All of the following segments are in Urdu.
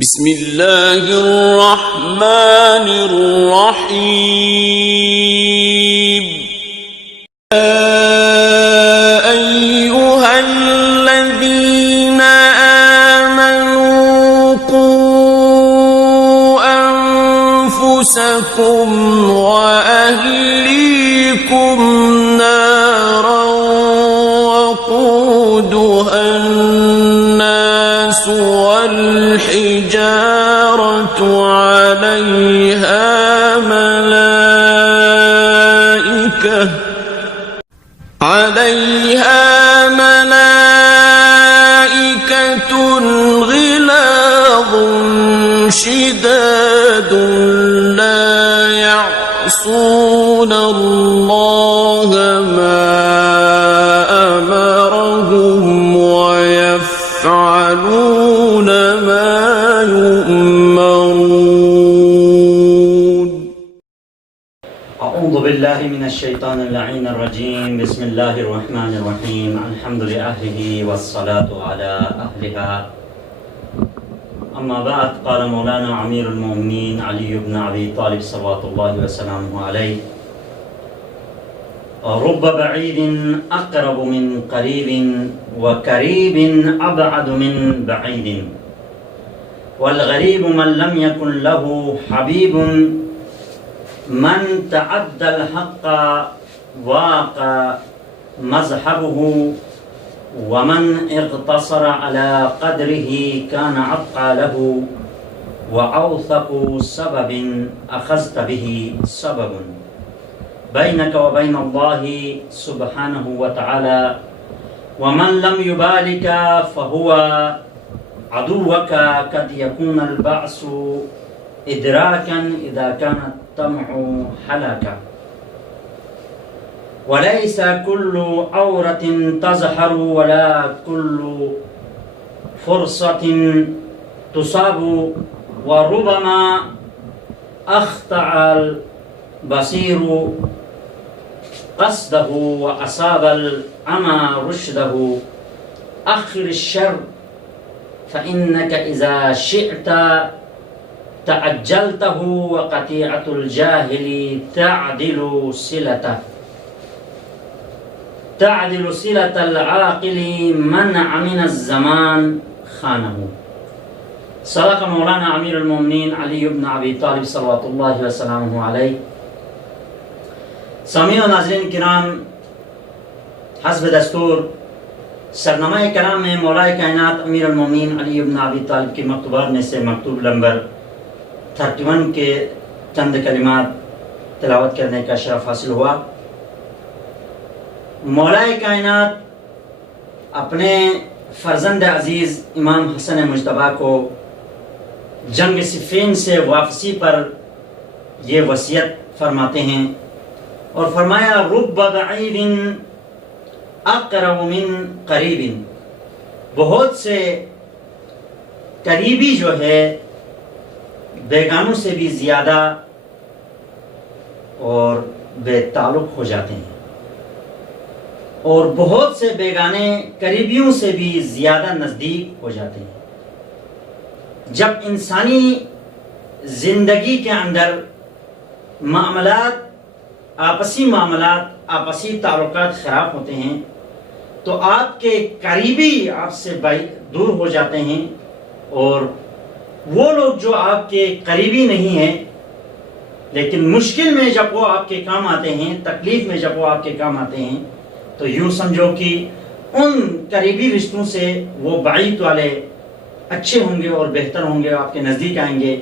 بسم اللہ الرحمن الرحیم ایہا الذین آمنوا قوا انفسکم واہلیکم نارا وقودها الناس والحجارة عليها ملائكة غلاظ شداد لا يعصون الله ما أمرهم ويفعلون ما يؤمرون. اعوذ باللہ من الشیطان اللعین الرجیم. بسم اللہ الرحمن الرحیم. الحمد لأہلہ والصلاة على اہلہا. اما بعد، قال مولانا امیر المؤمنین علی بن ابی طالب صلوات اللہ وسلامہ علیہ: رب بعید اقرب من قریب وقریب ابعد من بعید والغریب من لم يكن له حبیب من تعدى الحق واقع مذهبه ومن اقتصر على قدره كان أبقى له وأوثق سبب أخذت به سبب بينك وبين الله سبحانه وتعالى ومن لم يبالك فهو عدوك قد يكون البعث إدراكا إذا كان الطمع حلاكا وليس كل عورة تظهر ولا كل فرصة تصاب وربما أخطأ البصير قصده وأصاب العمى رشده. أخر الشر فإنك إذا شئت تعجلته وقطيعة الجاهل تعدل صلة العاقل من عمن الزمان خانه. صدق مولانا امیر المؤمنین علی بن ابی طالب صلوات اللہ وسلامہ علیہ. سامعین و ناظرین کرام، حسب دستور سرنامہ کلام میں مولائے کائنات امیر المؤمنین علی بن ابی طالب کے مکتوبات میں سے مکتوب نمبر 31 کے چند کلمات تلاوت کرنے کا شرف حاصل ہوا. مولائے کائنات اپنے فرزند عزیز امام حسن مجتبیٰ کو جنگ صفین سے واپسی پر یہ وصیت فرماتے ہیں اور فرمایا: رب بعید اقرب من قریب. بہت سے قریبی جو ہے بیگانوں سے بھی زیادہ اور بے تعلق ہو جاتے ہیں، اور بہت سے بیگانے قریبیوں سے بھی زیادہ نزدیک ہو جاتے ہیں. جب انسانی زندگی کے اندر آپسی تعلقات خراب ہوتے ہیں تو آپ کے قریبی آپ سے دور ہو جاتے ہیں، اور وہ لوگ جو آپ کے قریبی نہیں ہیں لیکن مشکل میں جب وہ آپ کے کام آتے ہیں، تکلیف میں جب وہ آپ کے کام آتے ہیں، تو یوں سمجھو کہ ان قریبی رشتوں سے وہ بعید والے اچھے ہوں گے اور بہتر ہوں گے، آپ کے نزدیک آئیں گے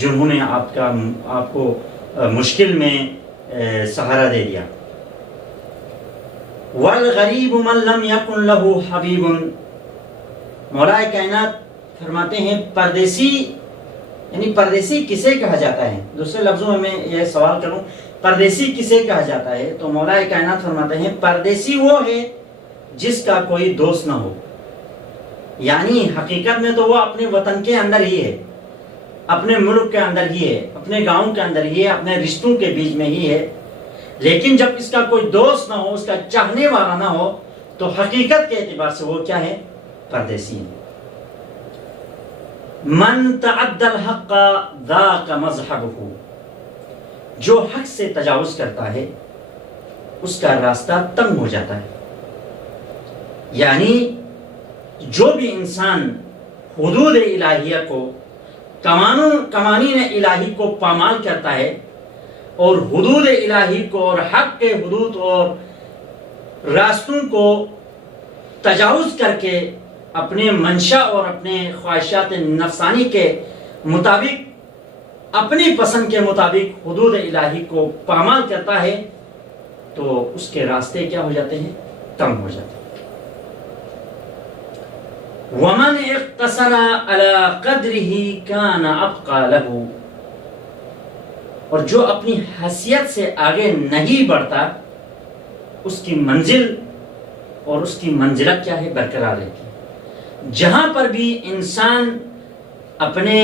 جنہوں نے آپ کو مشکل میں سہارا دے دیا. والغریب من لم یکن له حبیب. مولائے کائنات فرماتے ہیں پردیسی، یعنی پردیسی کسے کہا جاتا ہے؟ دوسرے لفظوں میں یہ سوال کروں، پردیسی کسے کہا جاتا ہے؟ تو مولائے کائنات فرماتے ہیں پردیسی وہ ہے جس کا کوئی دوست نہ ہو. یعنی حقیقت میں تو وہ اپنے وطن کے اندر ہی ہے، اپنے ملک کے اندر ہی ہے، اپنے گاؤں کے اندر ہی ہے، اپنے رشتوں کے بیچ میں ہی ہے، لیکن جب اس کا کوئی دوست نہ ہو، اس کا چاہنے والا نہ ہو، تو حقیقت کے اعتبار سے وہ کیا ہے؟ پردیسی ہے. من تعد الحق ذاق مذهبه، جو حق سے تجاوز کرتا ہے اس کا راستہ تنگ ہو جاتا ہے. یعنی جو بھی انسان حدود الہیہ کو، قوانین الہی کو پامال کرتا ہے اور حدود الہی کو اور حق کے حدود اور راستوں کو تجاوز کر کے اپنے منشا اور اپنے خواہشات نفسانی کے مطابق، اپنی پسند کے مطابق حدود الہی کو پامال کرتا ہے تو اس کے راستے کیا ہو جاتے ہیں؟ تنگ ہو جاتے ہیں. وَمَنْ اقْتَصَرَ عَلَى قَدْرِهِ كَانَ أَبْقَى لَهُ، اور جو اپنی حیثیت سے آگے نہیں بڑھتا اس کی منزل اور اس کی منزلت کیا ہے؟ برقرار رہتی ہے. جہاں پر بھی انسان اپنے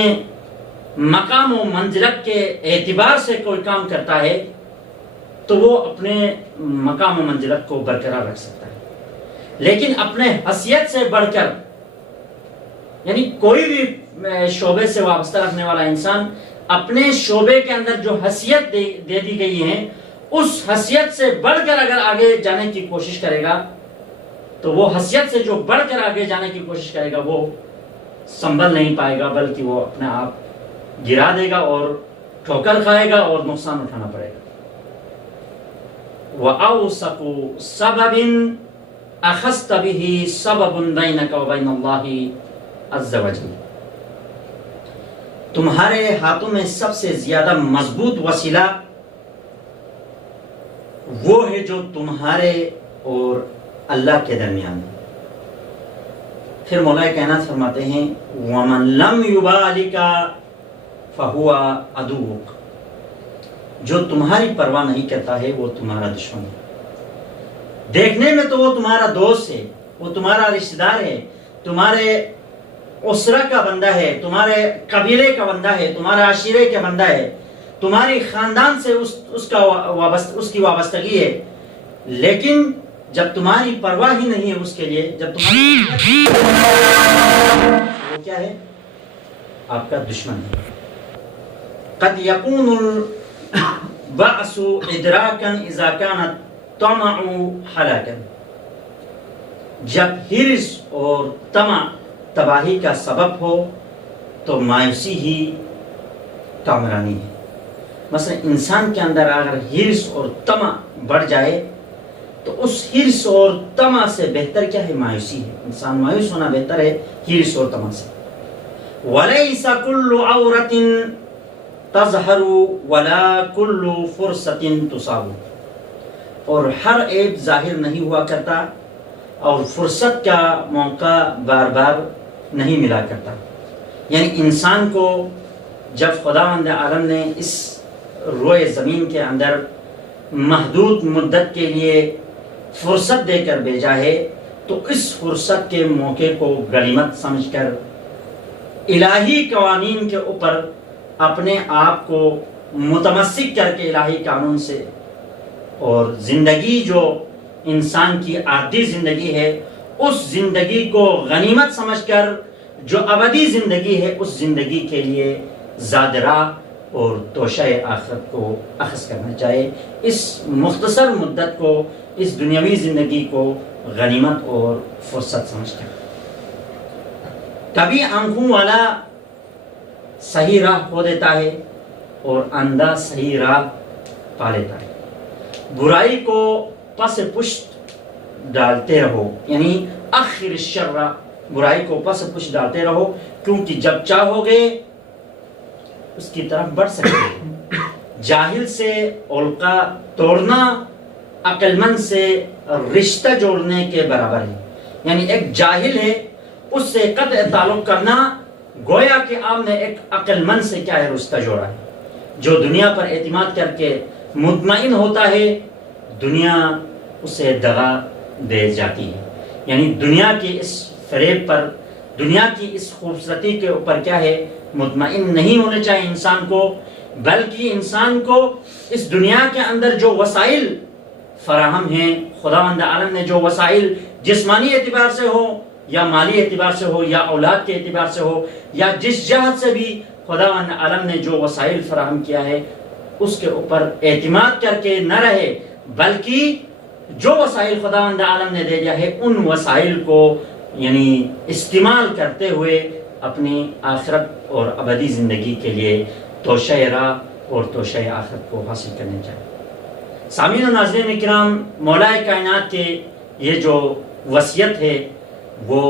مقام و منزلت کے اعتبار سے کوئی کام کرتا ہے تو وہ اپنے مقام و منزلت کو برقرار رکھ سکتا ہے. لیکن اپنے حیثیت سے بڑھ کر، یعنی کوئی بھی شعبے سے وابستہ رکھنے والا انسان اپنے شعبے کے اندر جو حیثیت دے دی گئی ہے اس حیثیت سے بڑھ کر اگر آگے جانے کی کوشش کرے گا تو وہ حیثیت سے جو بڑھ کر آگے جانے کی کوشش کرے گا وہ سنبھل نہیں پائے گا، بلکہ وہ اپنے آپ گرا دے گا اور ٹھوکر کھائے گا اور نقصان اٹھانا پڑے گا. وَأَوْسَقُ سَبَبٍ أَخَذْتَ بِهِ سَبَبٌ بَيْنَكَ وَبَيْنَ اللَّهِ عَزَّ وَجَلَّ، تمہارے ہاتھوں میں سب سے زیادہ مضبوط وسیلہ وہ ہے جو تمہارے اور اللہ کے درمیان ہے. پھر مولا کائنات فرماتے ہیں وَمَن لَمْ يُبَالِكَ فَهُوَ عَدُوُّكَ، جو تمہاری پرواہ نہیں کرتا ہے وہ تمہارا دشمن ہے. دیکھنے میں تو وہ تمہارا دوست ہے، وہ تمہارا رشتہ دار ہے، تمہارے اسرہ کا بندہ ہے، تمہارے قبیلے کا بندہ ہے، تمہارے عشیرے کا بندہ ہے، تمہاری خاندان سے اس کی وابستگی ہے. لیکن جب تمہاری پرواہ ہی نہیں ہے اس کے لیے، جب تمہاری وہ کیا ہے؟ آپ کا دشمن ہے. قد یکون البعث ادراکا اذا كان الطمع ہلاکا، جب حرص اور طمع تباہی کا سبب ہو تو مایوسی ہی کامرانی ہے. مثلا انسان کے اندر اگر حرص اور طمع بڑھ جائے تو اس حرص اور طمع سے بہتر کیا ہے؟ مایوسی ہے. انسان مایوس ہونا بہتر ہے حرص اور طمع سے. وَلَيْسَ كُلُّ عَوْرَةٍ تَظْهَرُ وَلَا كُلُّ فُرْصَةٍ تُصَابُ، اور ہر عیب ظاہر نہیں ہوا کرتا اور فرصت کا موقع بار بار نہیں ملا کرتا. یعنی انسان کو جب خداوند عالم نے اس روئے زمین کے اندر محدود مدت کے لیے فرصت دے کر بھیجا ہے تو اس فرصت کے موقع کو غنیمت سمجھ کر الہی قوانین کے اوپر اپنے آپ کو متمسک کر کے الہی قانون سے، اور زندگی جو انسان کی عادی زندگی ہے اس زندگی کو غنیمت سمجھ کر جو ابدی زندگی ہے اس زندگی کے لیے زاد راہ اور توشہ آخرت کو اخذ کرنا چاہے. اس مختصر مدت کو، اس دنیاوی زندگی کو غنیمت اور فرصت سمجھ کر. کبھی آنکھوں والا صحیح راہ کھو دیتا ہے اور اندھا صحیح راہ پا لیتا ہے. برائی کو پس پشت ڈالتے رہو، یعنی اخر الشر، برائی کو پس پشت ڈالتے رہو، کیونکہ جب چاہو گے اس کی طرف بڑھ سکتے. جاہل سے علقہ توڑنا عقل مند سے رشتہ جوڑنے کے برابر ہے. یعنی ایک جاہل ہے اس سے قطع تعلق کرنا گویا کہ آپ نے ایک عقل مند سے کیا ہے؟ رشتہ جوڑا ہے. جو دنیا پر اعتماد کر کے مطمئن ہوتا ہے دنیا اسے دغا دے جاتی ہے. یعنی دنیا کی اس فریب پر، دنیا کی اس خوبصورتی کے اوپر کیا ہے؟ مطمئن نہیں ہونے چاہیے انسان کو، بلکہ انسان کو اس دنیا کے اندر جو وسائل فراہم ہیں، خداوند عالم نے جو وسائل جسمانی اعتبار سے ہو یا مالی اعتبار سے ہو یا اولاد کے اعتبار سے ہو یا جس جہت سے بھی خداوند عالم نے جو وسائل فراہم کیا ہے اس کے اوپر اعتماد کر کے نہ رہے، بلکہ جو وسائل خداوند عالم نے دے دیا ہے ان وسائل کو یعنی استعمال کرتے ہوئے اپنی آخرت اور ابدی زندگی کے لیے توشہ راہ اور توشہ آخرت کو حاصل کرنے چاہیے۔ سامعین و ناظرین کرام، مولا کائنات کے یہ جو وصیت ہے وہ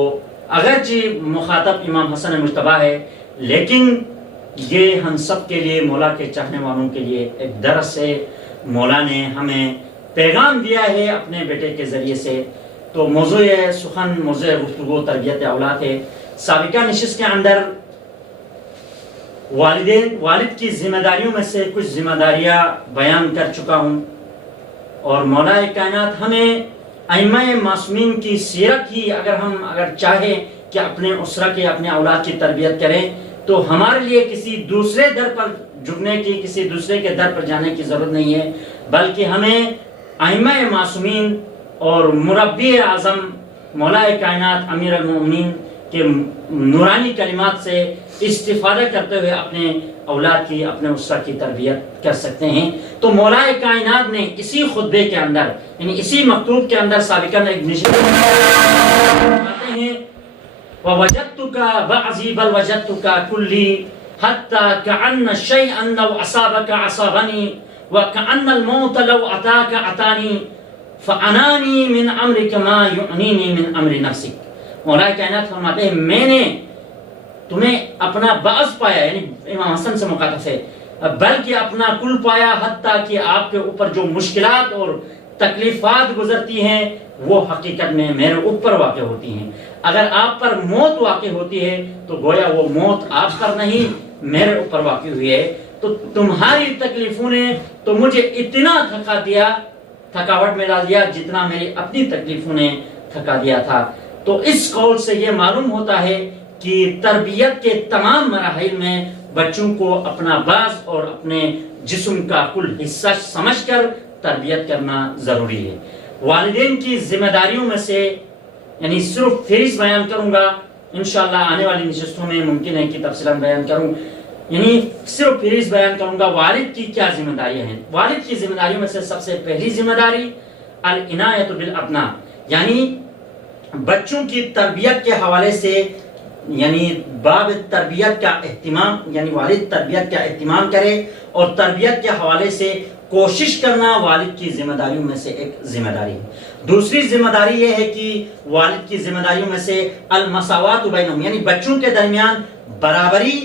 اگرچہ مخاطب امام حسن مجتبیٰ ہے، لیکن یہ ہم سب کے لیے، مولا کے چاہنے والوں کے لیے ایک درس ہے۔ مولا نے ہمیں پیغام دیا ہے اپنے بیٹے کے ذریعے سے۔ تو موضوع سخن، موضوع گفتگو تربیت اولاد ہے۔ سابقہ نشست کے اندر والد کی ذمہ داریوں میں سے کچھ ذمہ داریاں بیان کر چکا ہوں، اور مولا کائنات ہمیں ائمہ معصومین کی سیرت ہی اگر چاہے کہ اپنے اسرہ کے، اپنے اولاد کی تربیت کریں، تو ہمارے لیے کسی دوسرے در پر جھکنے کی، کسی دوسرے کے در پر جانے کی ضرورت نہیں ہے، بلکہ ہمیں ائمہ معصومین اور مربی اعظم مولا کائنات امیر المومنین کے نورانی کلمات سے استفادہ کرتے ہوئے اپنے اولاد کی، اپنے اسرہ کی تربیت کر سکتے ہیں۔ تو مولا کائنات نے اسی خطبے کے اندر، یعنی اسی مکتوب کے اندر سابقہ میں ایک نشست کہتے ہیں وَوَجَدْتُكَ بَعْضِي بَلْ وَجَدْتُكَ كُلِّي حَتَّى كَأَنَّ شَيْئًا لَوْ أَصَابَكَ أَصَابَنِي وَكَأَنَّ الْمَوْتَ لَوْ أَتَاكَ أَتَانِي فَأَنَانِي مِنْ أَمْرِكَ مَا يُعْنِينِي مِنْ أَمْرِ نَفْسِكَ۔ مولا کائنات فرماتے ہیں میں نے تمہیں اپنا بعض پایا، یعنی امام حسن سے مخاطب ہے، بلکہ اپنا کل پایا، حتیٰ کہ آپ کے اوپر جو مشکلات اور تکلیفات گزرتی ہیں وہ حقیقت میں میرے اوپر واقع ہوتی ہیں۔ اگر آپ پر موت واقع ہوتی ہے تو گویا وہ موت آپ پر نہیں، میرے اوپر واقع ہوئی ہے۔ تو تمہاری تکلیفوں نے تو مجھے اتنا تھکا دیا، تھکاوٹ میں ڈال دیا، جتنا میری اپنی تکلیفوں نے تھکا دیا تھا۔ تو اس قول سے یہ معلوم ہوتا ہے کہ تربیت کے تمام مراحل میں بچوں کو اپنا باز اور اپنے جسم کا کل حصہ سمجھ کر تربیت کرنا ضروری ہے۔ والدین کی ذمہ داریوں میں سے یعنی صرف فہرست بیان کروں گا، انشاءاللہ آنے والی نشستوں میں ممکن ہے کہ تفصیلاً بیان کروں، یعنی صرف فہرست بیان کروں گا والد کی کیا ذمہ داریاں ہیں۔ والد کی ذمہ داریوں میں سے سب سے پہلی ذمہ داری العنایۃ بالابناء، یعنی بچوں کی تربیت کے حوالے سے، یعنی باب تربیت کا اہتمام، یعنی والد تربیت کا اہتمام کرے، اور تربیت کے حوالے سے کوشش کرنا والد کی ذمہ داریوں میں سے ایک ذمہ داری ہے۔ دوسری ذمہ داری یہ ہے کہ والد کی ذمہ داریوں میں سے المساوات بینہم، یعنی بچوں کے درمیان برابری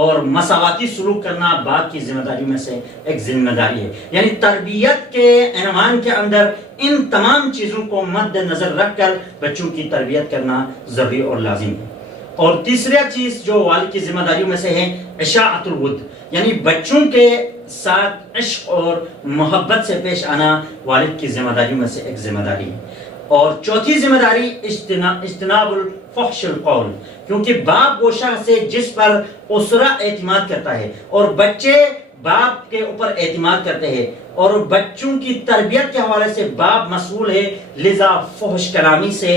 اور مساواتی سلوک کرنا باپ کی ذمہ داریوں میں سے ایک ذمہ داری ہے۔ یعنی تربیت کے عنوان کے اندر ان تمام چیزوں کو مد نظر رکھ کر بچوں کی تربیت کرنا ضروری اور لازم ہے۔ اور تیسرا چیز جو والد کی ذمہ داریوں میں سے ہے اشاعۃ الود، یعنی بچوں کے ساتھ عشق اور محبت سے پیش آنا والد کی ذمہ داریوں میں سے ایک ذمہ داری ہے۔ اور چوتھی ذمہ داری اجتناب الفحش القول، کیونکہ باپ وہ شخص ہے جس پر اسرہ اعتماد کرتا ہے اور بچے باپ کے اوپر اعتماد کرتے ہیں، اور بچوں کی تربیت کے حوالے سے باپ مسئول ہے، لذا فحش کلامی سے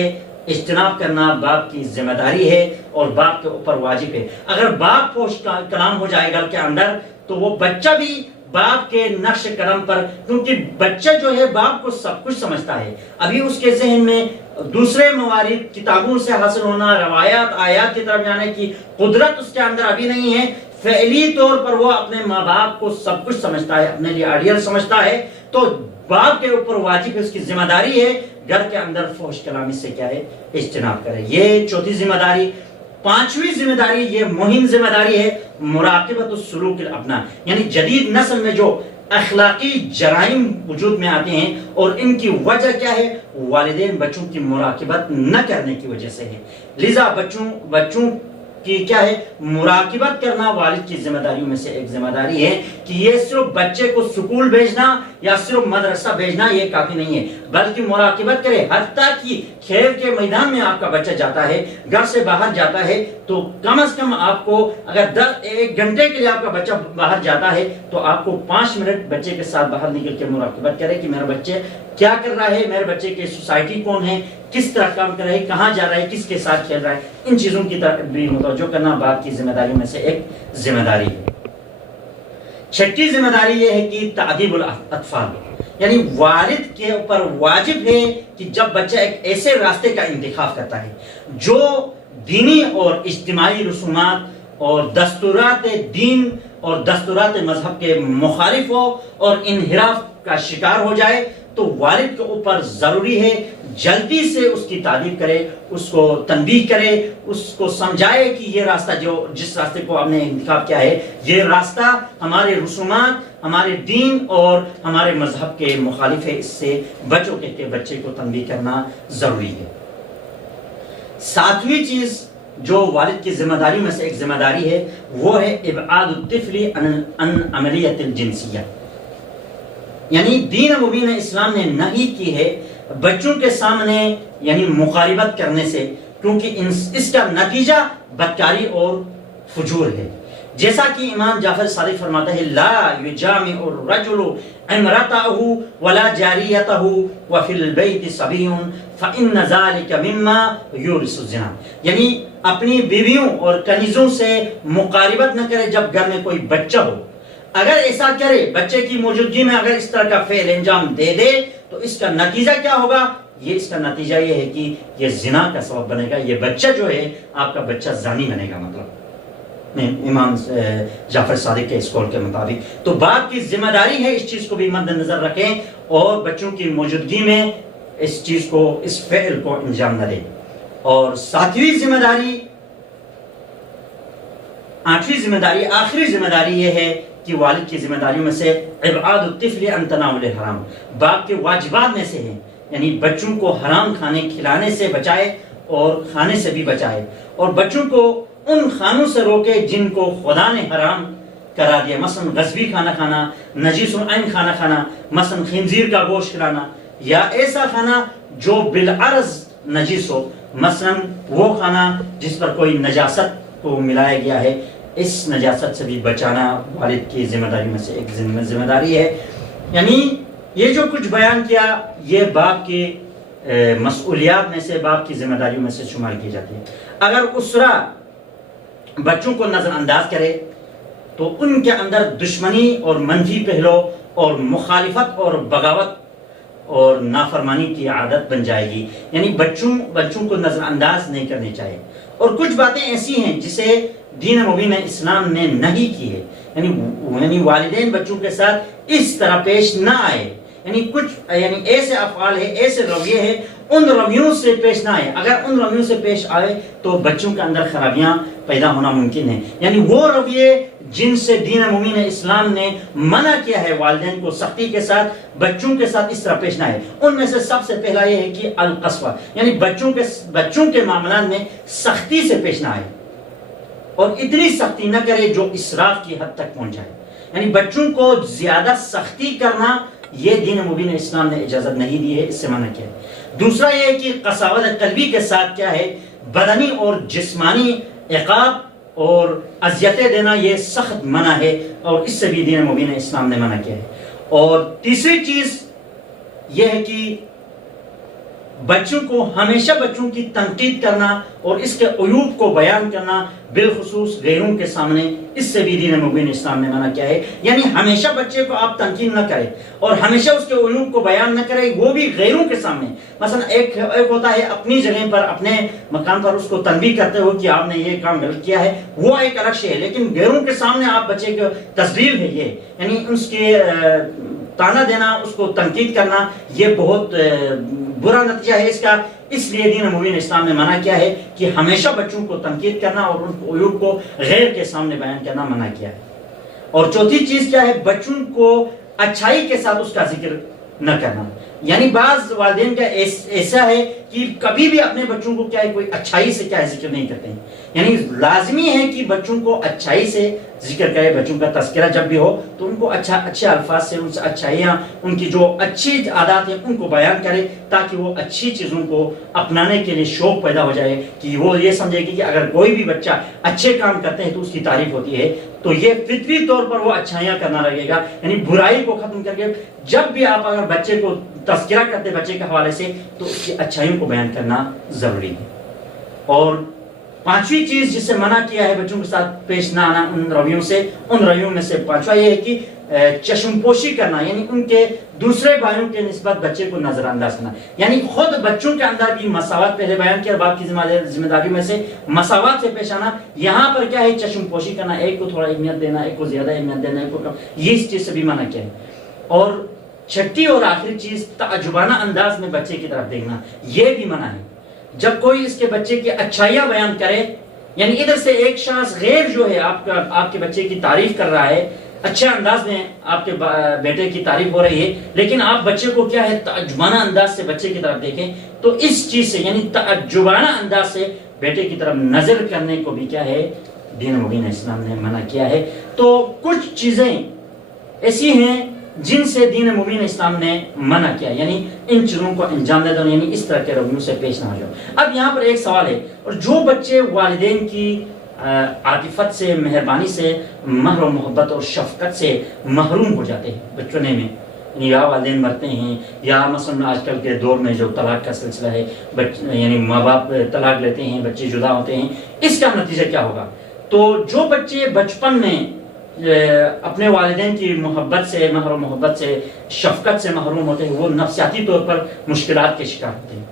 اجتناب کرنا باپ کی ذمہ داری ہے اور باپ کے اوپر واجب ہے۔ اگر باپ فحش کلام ہو جائے گھر کے اندر تو وہ بچہ بھی باپ کے نقش قدم پر، کیونکہ بچہ جو ہے باپ کو سب کچھ سمجھتا ہے، ابھی اس کے ذہن میں دوسرے موارد کتابوں سے حاصل ہونا، روایات آیات کی طرف جانے کی قدرت اس کے اندر ابھی نہیں ہے، فعلی طور پر وہ اپنے ماں باپ کو سب کچھ سمجھتا ہے، اپنے لیے آئیڈیل سمجھتا ہے۔ تو باپ کے اوپر واجب ہے، اس کی ذمہ داری ہے گھر کے اندر فحش کلامی سے کیا ہے اجتناب کرے۔ یہ چوتھی ذمہ داری۔ پانچویں ذمہ داری، یہ مہم ذمہ داری ہے مراقبت السلوک الابناء، یعنی جدید نسل میں جو اخلاقی جرائم وجود میں آتے ہیں اور ان کی وجہ کیا ہے، والدین بچوں کی مراقبت نہ کرنے کی وجہ سے ہے۔ لذا بچوں کی کیا ہے مراقبت کرنا والد کی ذمہ داریوں میں سے ایک ذمہ داری ہے کہ یہ صرف بچے کو سکول بھیجنا یا صرف مدرسہ بھیجنا یہ کافی نہیں ہے، بلکہ مراقبت کرے۔ حتیٰ کہ کھیل کے میدان میں آپ کا بچہ جاتا ہے، گھر سے باہر جاتا ہے، تو کم از کم آپ کو اگر 1 گھنٹے کے لیے آپ کا بچہ باہر جاتا ہے تو آپ کو 5 منٹ بچے کے ساتھ باہر نکل کے مراقبت کرے کہ میرا بچے کیا کر رہا ہے میرے بچے کے سوسائٹی کون ہے, کس طرح کام کر رہا ہے, کہاں جا رہا ہے, کس کے ساتھ کھیل رہا ہے, ان چیزوں کی طرف بھی متوجہ کرنا باپ کی ذمہ داری میں سے ایک ذمہ داری ہے. چھٹی ذمہ داری یہ ہے کہ تعدیب الاطفال, یعنی والد کے اوپر واجب ہے کہ جب بچہ ایک ایسے راستے کا انتخاب کرتا ہے جو دینی اور اجتماعی رسومات اور دستورات دین اور دستورات مذہب کے مخالف ہو اور انحراف کا شکار ہو جائے, تو والد کے اوپر ضروری ہے جلدی سے اس کی تعلیم کرے, اس کو تنبیہ کرے, اس کو سمجھائے کہ یہ راستہ جس راستے کو آپ نے انتخاب کیا ہے یہ راستہ ہمارے رسومات, ہمارے دین اور ہمارے مذہب کے مخالف ہے, اس سے بچوں کے بچے کو تنبیہ کرنا ضروری ہے. ساتویں چیز جو والد کی ذمہ داری میں سے ایک ذمہ داری ہے وہ ہے ابعاد الطفل عن عملیت الجنسیہ, یعنی دین مبین اسلام نے نہی کی ہے بچوں کے سامنے یعنی مقاربت کرنے سے, کیونکہ اس کا نتیجہ بدکاری اور فجور ہے. جیسا کہ امام جعفر صادق فرماتا ہے لا یجامع الرجل امرأته ولا جاریته وفی البیت صبی فإن ذلك مما یورث الزنا, یعنی اپنی بیویوں اور کنیزوں سے مقاربت نہ کرے جب گھر میں کوئی بچہ ہو. اگر ایسا کرے بچے کی موجودگی میں اگر اس طرح کا فعل انجام دے دے تو اس کا نتیجہ کیا ہوگا, اس کا نتیجہ یہ ہے کہ یہ زنا کا سبب بنے گا, یہ بچہ جو ہے آپ کا بچہ زانی بنے گا, مطلب امام جعفر صادق کے اس قول کے مطابق. تو باپ کی ذمہ داری ہے اس چیز کو بھی مد نظر رکھیں اور بچوں کی موجودگی میں اس چیز کو, اس فعل کو انجام نہ دیں. اور ساتویں ذمہ داری, آٹھویں ذمہ داری, آخری ذمہ داری یہ ہے کہ والد کی ذمہ داریوں میں سے ابعاد الطفل عن تناول الحرام, باپ کے واجبات میں سے ہیں, یعنی بچوں کو حرام کھانے کھلانے سے بچائے اور کھانے سے بھی بچائے, اور بچوں کو ان کھانوں سے روکے جن کو خدا نے حرام کرا دیا, مثلا غصبی کھانا کھانا, نجیس العین کھانا کھانا, مثلا خنزیر کا گوشت کھلانا, یا ایسا کھانا جو بالعرض نجیس ہو, مثلا وہ کھانا جس پر کوئی نجاست کو ملایا گیا ہے, اس نجاست سے بھی بچانا والد کی ذمہ داری میں سے ایک ذمہ داری ہے. یعنی یہ جو کچھ بیان کیا یہ باپ کی مسئولیات میں سے, باپ کی ذمہ داریوں میں سے شمار کی جاتی ہے. اگر اسرہ بچوں کو نظر انداز کرے تو ان کے اندر دشمنی اور منفی پہلو اور مخالفت اور بغاوت اور نافرمانی کی عادت بن جائے گی, یعنی بچوں کو نظر انداز نہیں کرنی چاہیے. اور کچھ باتیں ایسی ہیں جسے دین مبین اسلام نے نہیں کی ہے, یعنی والدین بچوں کے ساتھ اس طرح پیش نہ آئے, یعنی ایسے افعال ہے, ایسے رویے ہیں, ان رویوں سے پیش نہ آئے. اگر ان رویوں سے پیش آئے تو بچوں کے اندر خرابیاں پیدا ہونا ممکن ہے. یعنی وہ رویے جن سے دین مبین اسلام نے منع کیا ہے والدین کو سختی کے ساتھ بچوں کے ساتھ اس طرح پیش نہ آئے, ان میں سے سب سے پہلا یہ ہے کہ القسوہ, یعنی بچوں کے معاملات میں سختی سے پیش نہ آئے اور اتنی سختی نہ کرے جو اسراف کی حد تک پہنچ جائے. یعنی بچوں کو زیادہ سختی کرنا یہ دین مبین اسلام نے اجازت نہیں دی ہے, اس سے منع کیا ہے. دوسرا یہ ہے کہ قساوت قلبی کے ساتھ کیا ہے, بدنی اور جسمانی عقاب اور اذیتیں دینا یہ سخت منع ہے, اور اس سے بھی دین مبین اسلام نے منع کیا ہے. اور تیسری چیز یہ ہے کہ بچوں کو ہمیشہ بچوں کی تنقید کرنا اور اس کے عیوب کو بیان کرنا, بالخصوص غیروں کے سامنے, اس سے بھی دین مبین اسلام نے منع کیا ہے. یعنی ہمیشہ بچے کو آپ تنقید نہ کریں اور ہمیشہ اس کے عیوب کو بیان نہ کریں, وہ بھی غیروں کے سامنے. مثلا ایک ہوتا ہے اپنی جگہ پر اپنے مقام پر اس کو تنبیہ کرتے ہو کہ آپ نے یہ کام غلط کیا ہے, وہ ایک الگ شے ہے, لیکن غیروں کے سامنے آپ بچے کو تصویر ہے یہ, یعنی اس کے تانا دینا, اس کو تنقید کرنا, یہ بہت برا نتیجہ ہے اس کا. اس لیے دین مبین اسلام نے منع کیا ہے کہ ہمیشہ بچوں کو تنقید کرنا اور ان عیوب کو غیر کے سامنے بیان کرنا منع کیا ہے. اور چوتھی چیز کیا ہے, بچوں کو اچھائی کے ساتھ اس کا ذکر نہ کرنا. یعنی بعض والدین کا ایسا ہے کہ کبھی بھی اپنے بچوں کو کیا ہے کوئی اچھائی سے کیا ہے ذکر نہیں کرتے ہیں. یعنی لازمی ہے کہ بچوں کو اچھائی سے ذکر کرے, بچوں کا تذکرہ جب بھی ہو تو ان کو اچھے الفاظ سے ان سے اچھائیاں, ان کی جو اچھی عادات ہیں ان کو بیان کرے, تاکہ وہ اچھی چیزوں کو اپنانے کے لیے شوق پیدا ہو جائے, کہ وہ یہ سمجھے کہ اگر کوئی بھی بچہ اچھے کام کرتے ہیں تو اس کی تعریف ہوتی ہے, تو یہ فطری طور پر وہ اچھائیاں کرنا لگے گا. یعنی برائی کو ختم کر کے جب بھی آپ اگر بچے کو تذکرہ کرتے بچے کے حوالے سے تو اس کی اچھائیوں کو بیان کرنا ضروری ہے. اور پانچویں چیز جس سے منع کیا ہے بچوں کے ساتھ پیش نہ آنا ان رویوں میں سے پانچواں یہ ہے کہ چشم پوشی کرنا, یعنی ان کے دوسرے بھائیوں کے نسبت بچے کو نظر انداز کرنا. یعنی خود بچوں کے اندر بھی مساوات پہلے بیان کیا, باپ کی ذمہ داریوں میں سے مساوات سے پیش آنا. یہاں پر کیا ہے چشم پوشی کرنا, ایک کو تھوڑا اہمیت دینا, ایک کو زیادہ اہمیت دینا, ایک کو کم, یہ اس چیز سے بھی منع کیا ہے. اور چھٹی اور آخری چیز تعجبانہ انداز میں بچے کی طرف دیکھنا, یہ بھی منع ہے. جب کوئی اس کے بچے کی اچھائیاں بیان کرے, یعنی ادھر سے ایک شخص غیر جو ہے آپ کے بچے کی تعریف کر رہا ہے, اچھے انداز میں آپ کے بیٹے کی تعریف ہو رہی ہے, لیکن آپ بچے کو کیا ہے تعجبانہ انداز سے بچے کی طرف دیکھیں, تو اس چیز سے یعنی تعجبانہ انداز سے بیٹے کی طرف نظر کرنے کو بھی کیا ہے دین مبین اسلام نے منع کیا ہے. تو کچھ چیزیں ایسی ہیں جن سے دین مبین اسلام نے منع کیا, یعنی ان چیزوں کو انجام دے دو, یعنی اس طرح کے رویوں سے پیش نہ ہو جاؤ. اب یہاں پر ایک سوال ہے, اور جو بچے والدین کی عاطفت سے, مہربانی سے, مہر و محبت اور شفقت سے محروم ہو جاتے ہیں بچپنے میں, یا والدین مرتے ہیں, یا مثلا آج کل کے دور میں جو طلاق کا سلسلہ ہے, یعنی ماں باپ طلاق لیتے ہیں, بچے جدا ہوتے ہیں, اس کا نتیجہ کیا ہوگا؟ تو جو بچے بچپن میں اپنے والدین کی محبت سے, مہر و محبت سے, شفقت سے محروم ہوتے ہیں, وہ نفسیاتی طور پر مشکلات کے شکار ہوتے ہیں,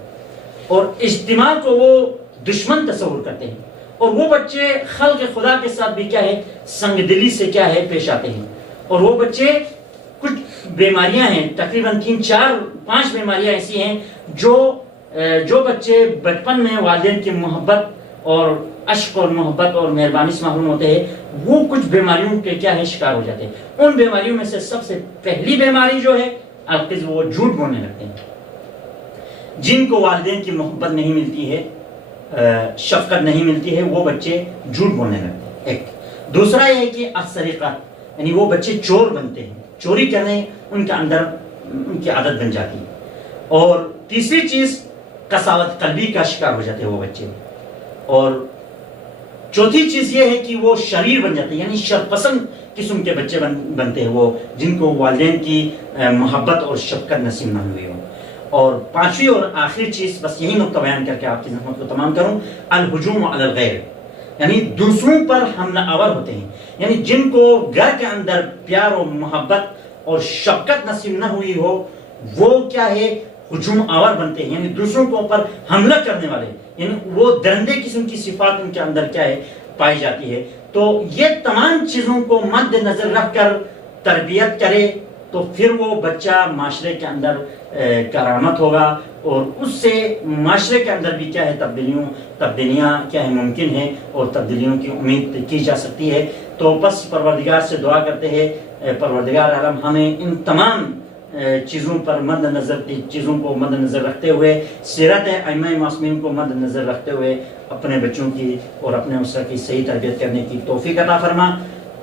اور اجتماع کو وہ دشمن تصور کرتے ہیں, اور وہ بچے خلق خدا کے ساتھ بھی کیا ہے سنگ دلی سے کیا ہے پیش آتے ہیں. اور وہ بچے کچھ بیماریاں ہیں, تقریباً 3, 4, 5 بیماریاں ایسی ہیں جو بچے بچپن میں والدین کی محبت اور عشق اور محبت اور مہربانی سے محروم ہوتے ہیں, وہ کچھ بیماریوں کے کیا ہے شکار ہو جاتے ہیں. ان بیماریوں میں سے سب سے پہلی بیماری جو ہے القذف, وہ جھوٹ بولنے لگتے ہیں. جن کو والدین کی محبت نہیں ملتی ہے, شفقت نہیں ملتی ہے, وہ بچے جھوٹ بولنے لگتے ہیں. ایک دوسرا یہ ہے کہ السرقات, یعنی وہ بچے چور بنتے ہیں, چوری کرنے ان کے اندر ان کی عادت بن جاتی ہے. اور تیسری چیز قساوت قلبی کا شکار ہو جاتے ہیں وہ بچے. اور چوتھی چیز یہ ہے کہ وہ شریر بن جاتے ہیں, یعنی شرپسند قسم کے بچے بنتے ہیں, وہ جن کو والدین کی محبت اور شفقت نصیب نہ ہوئی ہو. اور پانچویں اور آخری چیز, بس یہی نقطہ بیان کر کے آپ کی زحمت کو تمام کروں, الہجوم علی الغیر, یعنی دوسروں پر حملہ آور ہوتے ہیں, یعنی جن کو گھر کے اندر پیار و محبت اور شفقت نصیب نہ ہوئی ہو, وہ کیا ہے ہجوم آور بنتے ہیں, یعنی دوسروں کے اوپر حملہ کرنے والے, یعنی وہ درندے قسم کی صفات ان کے اندر کیا ہے پائی جاتی ہے. تو یہ تمام چیزوں کو مد نظر رکھ کر تربیت کرے تو پھر وہ بچہ معاشرے کے اندر کرامت ہوگا, اور اس سے معاشرے کے اندر بھی کیا ہے تبدیلیاں کیا ہے ممکن ہیں, اور تبدیلیوں کی امید کی جا سکتی ہے. تو بس پروردگار سے دعا کرتے ہیں, پروردگار عالم ہمیں ان تمام چیزوں کو مد نظر رکھتے ہوئے, سیرت ائمہ معصومین کو مد نظر رکھتے ہوئے اپنے بچوں کی اور اپنے اسرہ کی صحیح تربیت کرنے کی توفیق عطا فرما.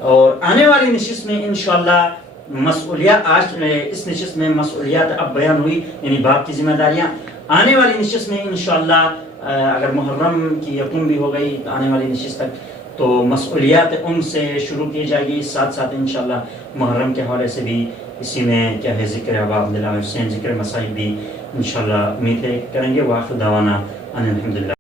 اور آنے والی نشست میں انشاءاللہ مسئولیات, آج اس نشست میں مسئولیات اب بیان ہوئی, یعنی باپ کی ذمہ داریاں. آنے والی نشست میں انشاءاللہ اگر محرم کی یقین بھی ہو گئی آنے والی نشست تک, تو مسئولیات ان سے شروع کی جائے گی. ساتھ ساتھ انشاءاللہ محرم کے حوالے سے بھی اسی میں کیا ہے ذکر ابا عبداللہ حسین, ذکر مسائب بھی انشاءاللہ امید کریں گے. وآخر دعوانا ان الحمدللہ.